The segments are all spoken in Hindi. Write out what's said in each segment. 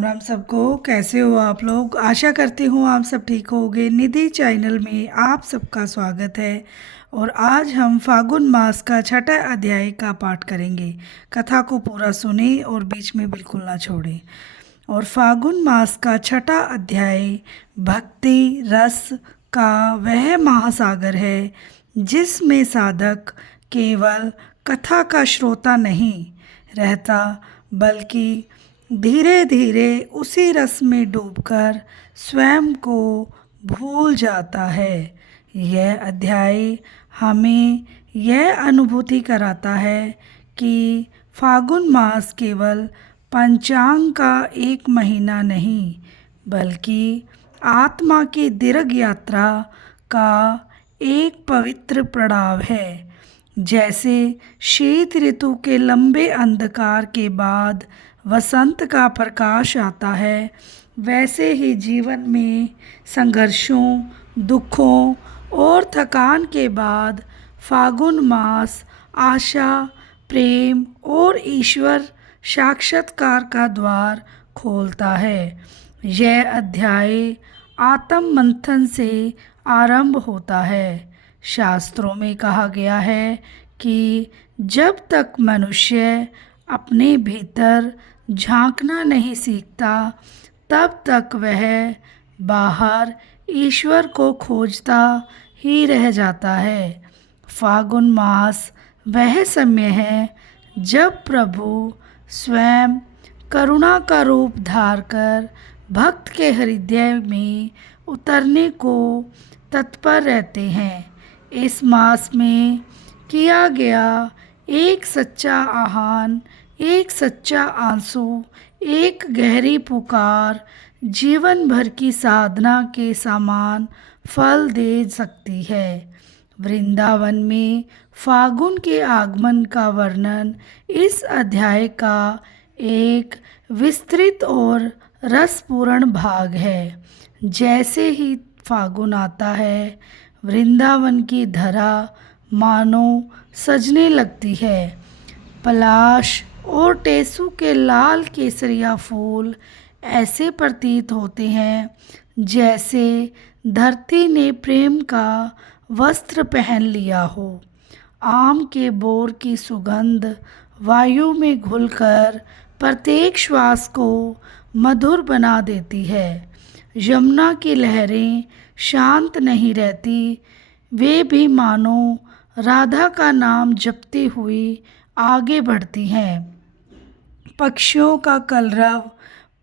राम राम सबको। कैसे हो आप लोग? आशा करती हूँ आप सब ठीक होगे। निधि चैनल में आप सबका स्वागत है। और आज हम फागुन मास का छठा अध्याय का पाठ करेंगे। कथा को पूरा सुने और बीच में बिल्कुल ना छोड़ें। और फागुन मास का छठा अध्याय भक्ति रस का वह महासागर है जिसमें साधक केवल कथा का श्रोता नहीं रहता, बल्कि धीरे धीरे उसी रस में डूबकर स्वयं को भूल जाता है। यह अध्याय हमें यह अनुभूति कराता है कि फागुन मास केवल पंचांग का एक महीना नहीं, बल्कि आत्मा की दीर्घ यात्रा का एक पवित्र पड़ाव है। जैसे शीत ऋतु के लंबे अंधकार के बाद वसंत का प्रकाश आता है, वैसे ही जीवन में संघर्षों, दुखों और थकान के बाद फागुन मास आशा, प्रेम और ईश्वर साक्षात्कार का द्वार खोलता है। यह अध्याय आत्म मंथन से आरंभ होता है। शास्त्रों में कहा गया है कि जब तक मनुष्य अपने भीतर झांकना नहीं सीखता, तब तक वह बाहर ईश्वर को खोजता ही रह जाता है। फागुन मास वह समय है जब प्रभु स्वयं करुणा का रूप धारकर भक्त के हृदय में उतरने को तत्पर रहते हैं। इस मास में किया गया एक सच्चा आह्वान, एक सच्चा आंसू, एक गहरी पुकार जीवन भर की साधना के समान फल दे सकती है। वृंदावन में फागुन के आगमन का वर्णन इस अध्याय का एक विस्तृत और रसपूर्ण भाग है। जैसे ही फागुन आता है, वृंदावन की धरा मानो सजने लगती है। पलाश और टेसू के लाल केसरिया फूल ऐसे प्रतीत होते हैं जैसे धरती ने प्रेम का वस्त्र पहन लिया हो। आम के बोर की सुगंध वायु में घुलकर प्रत्येक श्वास को मधुर बना देती है। यमुना की लहरें शांत नहीं रहती, वे भी मानो राधा का नाम जपती हुई आगे बढ़ती हैं। पक्षियों का कलरव,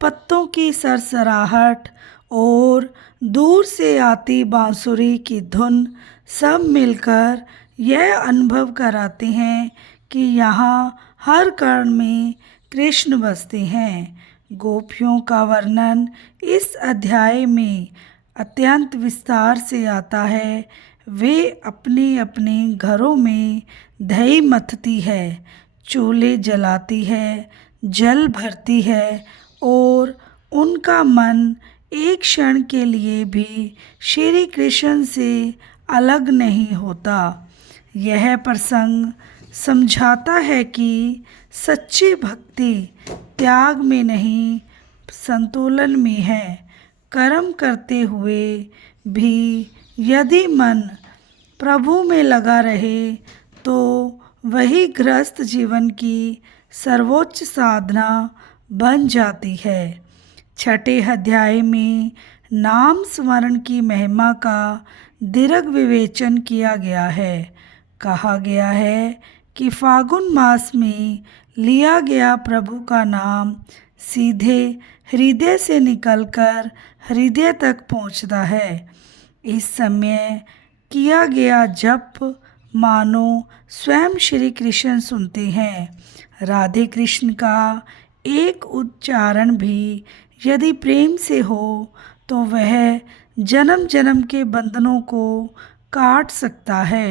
पत्तों की सरसराहट और दूर से आती बांसुरी की धुन सब मिलकर यह अनुभव कराते हैं कि यहाँ हर कण में कृष्ण बसते हैं। गोपियों का वर्णन इस अध्याय में अत्यंत विस्तार से आता है। वे अपने अपने घरों में दही मथती है, चूल्हे जलाती है, जल भरती है और उनका मन एक क्षण के लिए भी श्री कृष्ण से अलग नहीं होता। यह प्रसंग समझाता है कि सच्ची भक्ति त्याग में नहीं, संतुलन में है। कर्म करते हुए भी यदि मन प्रभु में लगा रहे तो वही गृहस्थ जीवन की सर्वोच्च साधना बन जाती है। छठे अध्याय में नाम स्मरण की महिमा का दीर्घ विवेचन किया गया है। कहा गया है कि फागुन मास में लिया गया प्रभु का नाम सीधे हृदय से निकलकर हृदय तक पहुंचता है। इस समय किया गया जप मानो स्वयं श्री कृष्ण सुनते हैं। राधे कृष्ण का एक उच्चारण भी यदि प्रेम से हो तो वह जन्म जन्म के बंधनों को काट सकता है।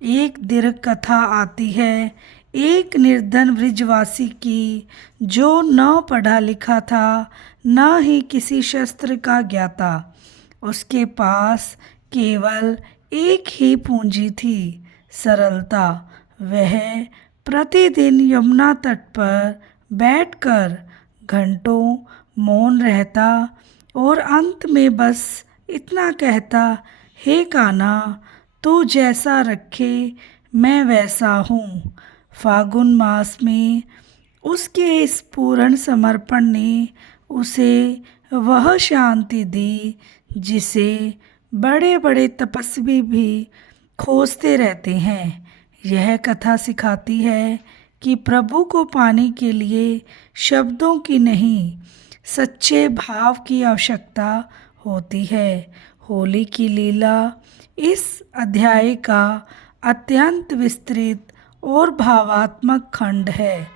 एक दीर्घ कथा आती है एक निर्धन ब्रिजवासी की, जो न पढ़ा लिखा था न ही किसी शस्त्र का ज्ञाता। उसके पास केवल एक ही पूंजी थी, सरलता। वह प्रतिदिन यमुना तट पर बैठकर घंटों मौन रहता और अंत में बस इतना कहता, हे कान्हा तू जैसा रखे मैं वैसा हूँ। फागुन मास में उसके इस पूर्ण समर्पण ने उसे वह शांति दी जिसे बड़े बड़े तपस्वी भी खोजते रहते हैं। यह कथा सिखाती है कि प्रभु को पाने के लिए शब्दों की नहीं, सच्चे भाव की आवश्यकता होती है। होली की लीला इस अध्याय का अत्यंत विस्तृत और भावात्मक खंड है,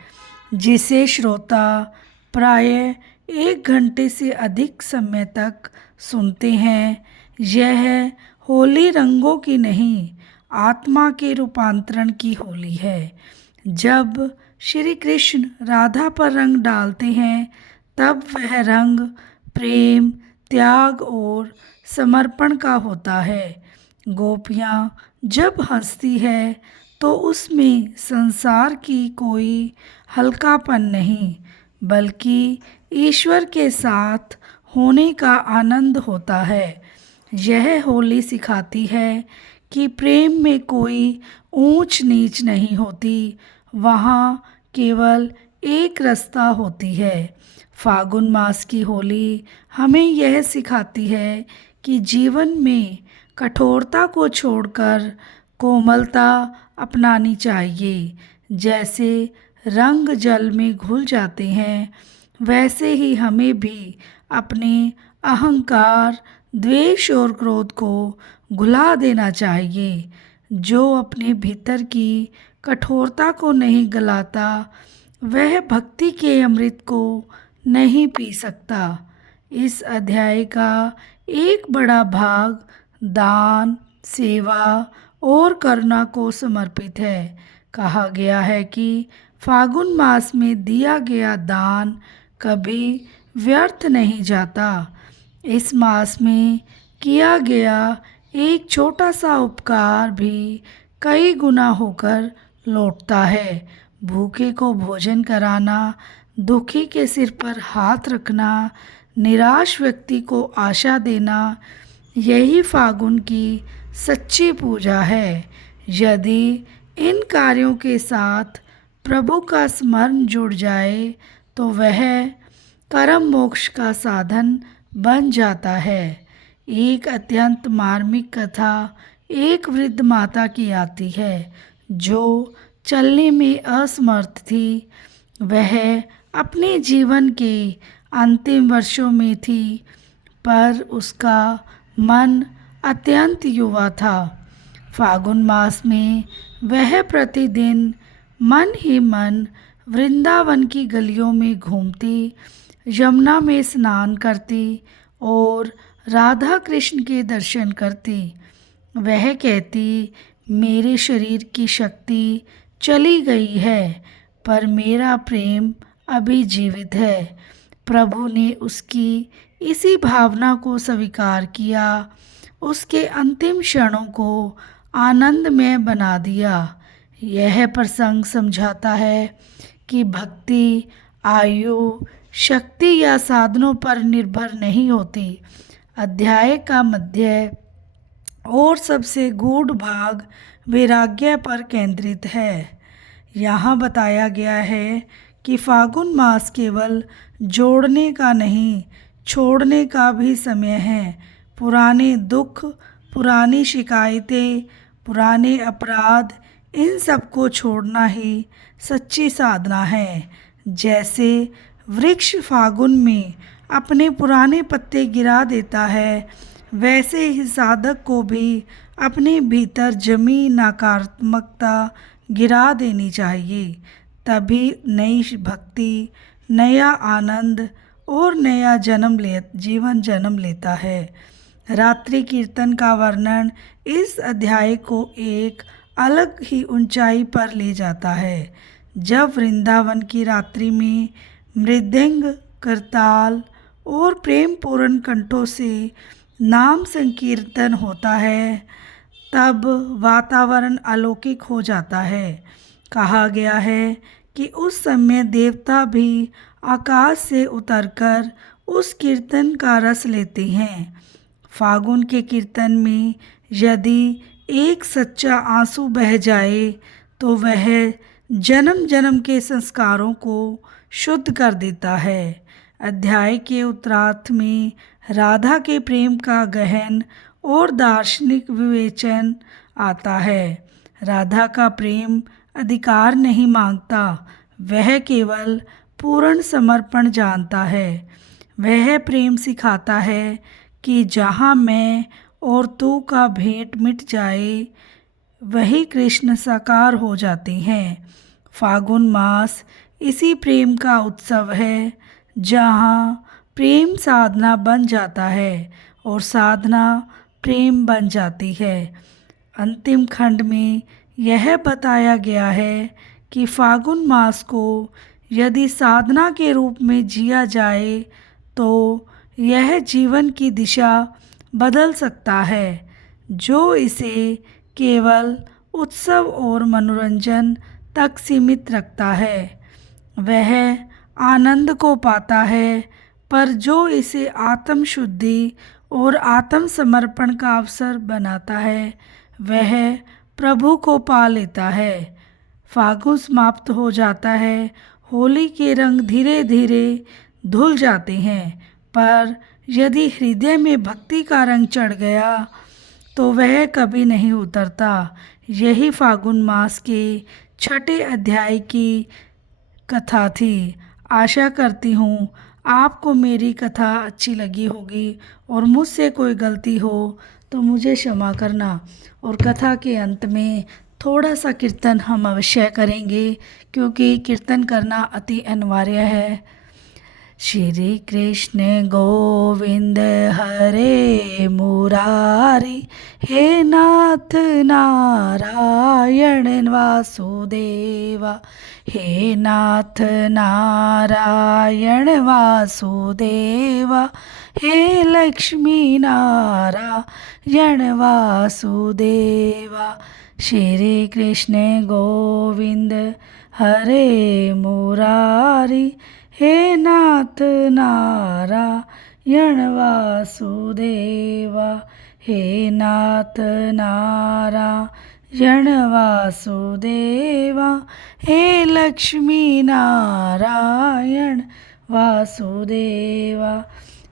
जिसे श्रोता प्रायः 1 घंटे से अधिक समय तक सुनते हैं। यह होली रंगों की नहीं, आत्मा के रूपांतरण की होली है। जब श्री कृष्ण राधा पर रंग डालते हैं तब वह रंग प्रेम, त्याग और समर्पण का होता है। गोपियाँ जब हंसती है तो उसमें संसार की कोई हल्कापन नहीं, बल्कि ईश्वर के साथ होने का आनंद होता है। यह होली सिखाती है कि प्रेम में कोई ऊंच नीच नहीं होती, वहाँ केवल एक रास्ता होती है। फागुन मास की होली हमें यह सिखाती है कि जीवन में कठोरता को छोड़कर कोमलता अपनानी चाहिए। जैसे रंग जल में घुल जाते हैं, वैसे ही हमें भी अपने अहंकार, द्वेष और क्रोध को घुला देना चाहिए। जो अपने भीतर की कठोरता को नहीं गलाता, वह भक्ति के अमृत को नहीं पी सकता। इस अध्याय का एक बड़ा भाग दान, सेवा और करुणा को समर्पित है। कहा गया है कि फागुन मास में दिया गया दान कभी व्यर्थ नहीं जाता। इस मास में किया गया एक छोटा सा उपकार भी कई गुना होकर लौटता है। भूखे को भोजन कराना, दुखी के सिर पर हाथ रखना, निराश व्यक्ति को आशा देना, यही फागुन की सच्ची पूजा है। यदि इन कार्यों के साथ प्रभु का स्मरण जुड़ जाए तो वह कर्म मोक्ष का साधन बन जाता है। एक अत्यंत मार्मिक कथा एक वृद्ध माता की आती है जो चलने में असमर्थ थी। वह अपने जीवन के अंतिम वर्षों में थी, पर उसका मन अत्यंत युवा था। फागुन मास में वह प्रतिदिन मन ही मन वृंदावन की गलियों में घूमती, यमुना में स्नान करती और राधा कृष्ण के दर्शन करती। वह कहती, मेरे शरीर की शक्ति चली गई है, पर मेरा प्रेम अभी जीवित है। प्रभु ने उसकी इसी भावना को स्वीकार किया, उसके अंतिम क्षणों को आनंदमय बना दिया। यह प्रसंग समझाता है कि भक्ति आयु, शक्ति या साधनों पर निर्भर नहीं होती। अध्याय का मध्य और सबसे गूढ़ भाग वैराग्य पर केंद्रित है। यहाँ बताया गया है कि फागुन मास केवल जोड़ने का नहीं, छोड़ने का भी समय है। पुराने दुख, पुरानी शिकायतें, पुराने अपराध, इन सब को छोड़ना ही सच्ची साधना है। जैसे वृक्ष फागुन में अपने पुराने पत्ते गिरा देता है, वैसे ही साधक को भी अपने भीतर जमी नकारात्मकता गिरा देनी चाहिए। तभी नई भक्ति, नया आनंद और नया जीवन जन्म लेता है। रात्रि कीर्तन का वर्णन इस अध्याय को एक अलग ही ऊंचाई पर ले जाता है। जब वृंदावन की रात्रि में मृदंग, करताल और प्रेम पूर्ण कंठों से नाम संकीर्तन होता है, तब वातावरण अलौकिक हो जाता है। कहा गया है कि उस समय देवता भी आकाश से उतरकर उस कीर्तन का रस लेते हैं। फागुन के कीर्तन में यदि एक सच्चा आंसू बह जाए तो वह जन्म जन्म के संस्कारों को शुद्ध कर देता है। अध्याय के उत्तरार्ध में राधा के प्रेम का गहन और दार्शनिक विवेचन आता है। राधा का प्रेम अधिकार नहीं मांगता, वह केवल पूर्ण समर्पण जानता है। वह प्रेम सिखाता है कि जहाँ मैं और तू का भेंट मिट जाए, वही कृष्ण साकार हो जाते हैं। फागुन मास इसी प्रेम का उत्सव है, जहाँ प्रेम साधना बन जाता है और साधना प्रेम बन जाती है। अंतिम खंड में यह बताया गया है कि फागुन मास को यदि साधना के रूप में जिया जाए तो यह जीवन की दिशा बदल सकता है। जो इसे केवल उत्सव और मनोरंजन तक सीमित रखता है वह आनंद को पाता है, पर जो इसे आत्म शुद्धि और आत्म समर्पण का अवसर बनाता है वह प्रभु को पा लेता है। फागुन समाप्त हो जाता है, होली के रंग धीरे धीरे धुल जाते हैं, पर यदि हृदय में भक्ति का रंग चढ़ गया तो वह कभी नहीं उतरता। यही फागुन मास के छठे अध्याय की कथा थी। आशा करती हूँ आपको मेरी कथा अच्छी लगी होगी और मुझसे कोई गलती हो तो मुझे क्षमा करना। और कथा के अंत में थोड़ा सा कीर्तन हम अवश्य करेंगे, क्योंकि कीर्तन करना अति अनिवार्य है। श्री कृष्ण गोविंद हरे मुरारी, हे नाथ नारायण वासुदेवा, हे नाथ नारायण वासुदेवा, हे लक्ष्मी नारायण वासुदेवा। श्री कृष्ण गोविंद हरे मुरारी, हे नाथ नारायण वासुदेवा, हे नाथ नारायण वासुदेवा, हे लक्ष्मी नारायण वासुदेवा।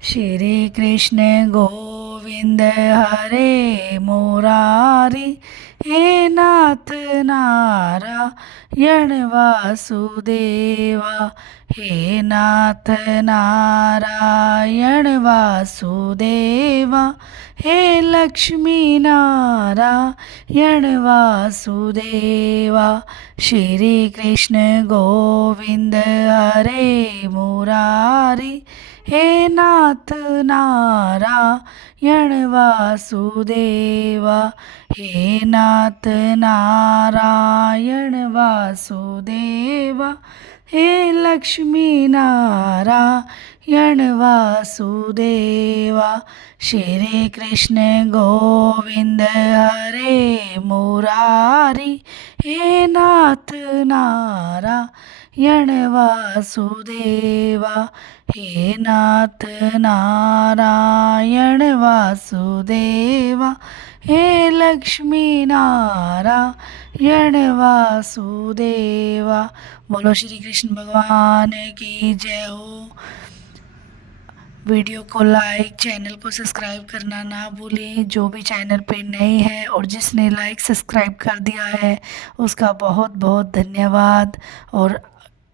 श्री कृष्ण गोविंद हरे मुरारी, हे नाथ नारायण वासुदेवा, हे नाथ नारायण वासुदेवा, हे लक्ष्मी नारायण वासुदेवा। श्री कृष्ण गोविंद हरे मुरारी, हे नाथ नारायण वासुदेवा, हे नाथ नारायण वासुदेवा, हे लक्ष्मी नारायण वासुदेवा। श्री कृष्ण गोविंद हरे मुरारी, हे नाथ नारायण वासुदेवा, हे नाथ नारायण वासुदेवा, हे लक्ष्मी नारायण वासुदेवा। बोलो श्री कृष्ण भगवान की जय हो। वीडियो को लाइक, चैनल को सब्सक्राइब करना ना भूलें। जो भी चैनल पे नए हैं और जिसने लाइक सब्सक्राइब कर दिया है उसका बहुत बहुत धन्यवाद। और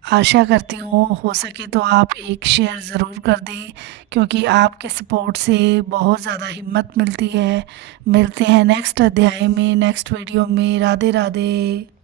आशा करती हूँ हो सके तो आप एक शेयर ज़रूर कर दें, क्योंकि आपके सपोर्ट से बहुत ज़्यादा हिम्मत मिलती है। मिलते हैं नेक्स्ट अध्याय में, नेक्स्ट वीडियो में। राधे राधे।